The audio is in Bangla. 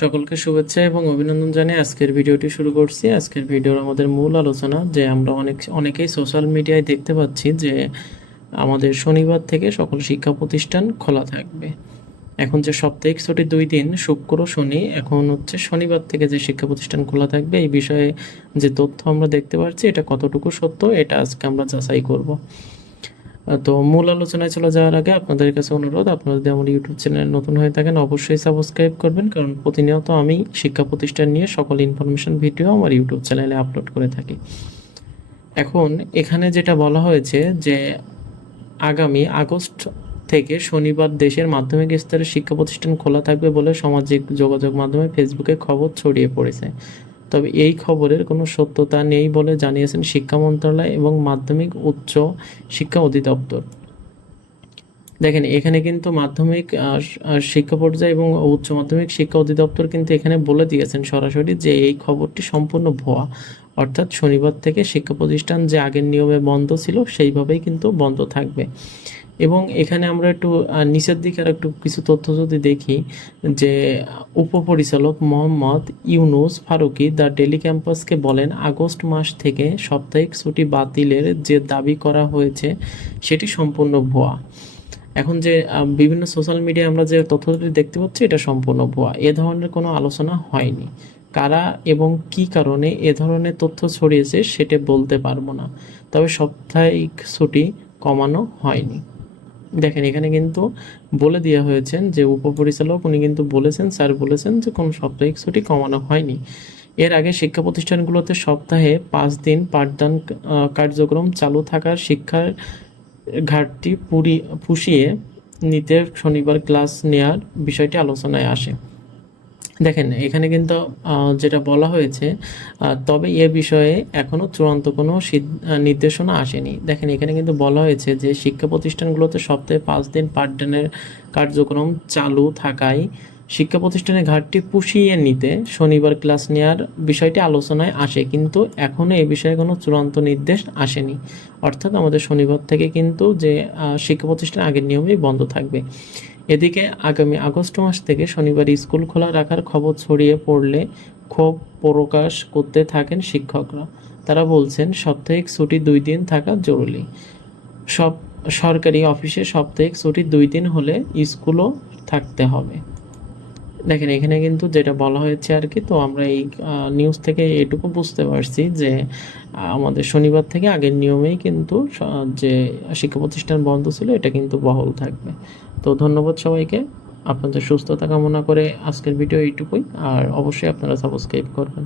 সকলকে শুভেচ্ছা এবং অভিনন্দন জানিয়ে আজকের ভিডিওটি শুরু করছি। আজকের ভিডিওর আমাদের মূল আলোচনা যে আমরা অনেকেই সোশ্যাল মিডিয়ায় দেখতে পাচ্ছি যে আমাদের শনিবার থেকে সকল শিক্ষা প্রতিষ্ঠান খোলা থাকবে। এখন যে সাপ্তাহিক ছুটি 2 দিন শুক্র শনি, এখন হচ্ছে শনিবার থেকে যে শিক্ষা প্রতিষ্ঠান খোলা থাকবে এই বিষয়ে যে তথ্য আমরা দেখতে পাচ্ছি এটা কতটুকু সত্য এটা আজকে আমরা যাচাই করব। তো মূল আলোচনায় চলে যাওয়ার আগে আপনাদের কাছে অনুরোধ, আপনারা যদি আমার ইউটিউব চ্যানেল নতুন হয়ে থাকেন অবশ্যই সাবস্ক্রাইব করবেন, কারণ প্রতিনিয়ত আমি শিক্ষা প্রতিষ্ঠান নিয়ে সকল ইনফরমেশন ভিডিও আমার ইউটিউব চ্যানেলে আপলোড করে থাকি। এখন এখানে যেটা বলা হয়েছে যে আগামী আগস্ট থেকে শনিবার দেশের মাধ্যমিক স্তরের শিক্ষা প্রতিষ্ঠান খোলা থাকবে বলে সামাজিক যোগাযোগ মাধ্যমে ফেসবুকে খবর ছড়িয়ে পড়েছে। তবে এই খবরের কোনো সত্যতা নেই বলে জানিয়েছেন শিক্ষা মন্ত্রণালয় এবং মাধ্যমিক উচ্চ শিক্ষা অধিদপ্তর। দেখেন এখানে কিন্তু মাধ্যমিক শিক্ষা পর্যায়ে এবং উচ্চ মাধ্যমিক শিক্ষা অধিদপ্তর কিন্তু এখানে বলে দিয়েছেন সরাসরি যে এই খবরটি সম্পূর্ণ ভুয়া, অর্থাৎ শনিবার থেকে শিক্ষা প্রতিষ্ঠান যে আগের নিয়মে বন্ধ ছিল সেইভাবেই কিন্তু বন্ধ থাকবে। এবং এখানে আমরা একটু নিচের দিকে আর একটু কিছু তথ্য যদি দেখি যে উপপরিচালক মোহাম্মদ ইউনুস ফারুকি দ্য ডেলি ক্যাম্পাসকে বলেন, আগস্ট মাস থেকে সাপ্তাহিক ছুটি বাতিলের যে দাবি করা হয়েছে সেটি সম্পূর্ণ ভুয়া। এখন যে বিভিন্ন সোশ্যাল মিডিয়ায় আমরা যে তথ্যটি দেখতে পাচ্ছি এটা সম্পূর্ণ ভুয়া, এ ধরনের কোনো আলোচনা হয়নি। কারা এবং কি কারণে এ ধরনের তথ্য ছড়িয়েছে সেটা বলতে পারবো না, তবে সাপ্তাহিক ছুটি কমানো হয়নি। দেখেন এখানে কিন্তু বলে দেওয়া হয়েছেন যে উপপরিচালক উনি কিন্তু বলেছেন, স্যার বলেছেন যে কোনো সাপ্তাহিক ছুটি কমানো হয়নি। এর আগে শিক্ষা প্রতিষ্ঠানগুলোতে সপ্তাহে 5 দিন পাঠদান কার্যক্রম চালু থাকার শিক্ষার ঘাটতি পুষিয়ে নিতে শনিবার ক্লাস নেওয়ার বিষয়টি আলোচনায় আসে। দেখেন এখানে কিন্তু যেটা বলা হয়েছে, তবে এ বিষয়ে এখনও চূড়ান্ত কোনো নির্দেশনা আসেনি। দেখেন এখানে কিন্তু বলা হয়েছে যে শিক্ষা প্রতিষ্ঠানগুলোতে সপ্তাহে 5 দিন পাঠদানের কার্যক্রম চালু থাকায় শিক্ষা প্রতিষ্ঠানের ঘাটতি পুষিয়ে নিতে শনিবার ক্লাস নেওয়ার বিষয়টি আলোচনায় আসে, কিন্তু এখনও এ বিষয়ে কোনো চূড়ান্ত নির্দেশ আসেনি। অর্থাৎ আমাদের শনিবার থেকে কিন্তু যে শিক্ষা প্রতিষ্ঠান আগের নিয়মেই বন্ধ থাকবে। এদিকে আগামী আগস্ট মাস থেকে শনিবার স্কুল খোলা রাখার খবর ছড়িয়ে পড়লে ক্ষোভ প্রকাশ করতে থাকেন শিক্ষকরা। তারা বলছেন সাপ্তাহিক ছুটি 2 দিন থাকা জরুরি। সব সরকারি অফিসে সাপ্তাহিক ছুটি 2 দিন হলে স্কুলও থাকতে হবে। দেখেন এখানে কিন্তু যেটা বলা হয়েছে আর কি, তো আমরা এই নিউজ থেকে এটুকু বুঝতে পারছি যে আমাদের শনিবার থেকে আগের নিয়মেই কিন্তু যে শিক্ষা প্রতিষ্ঠান বন্ধ ছিল এটা কিন্তু বহাল থাকবে। তো ধন্যবাদ সবাইকে, আপনাদের সুস্থতা কামনা করে আজকের ভিডিও এইটুকুই, আর অবশ্যই আপনারা সাবস্ক্রাইব করবেন।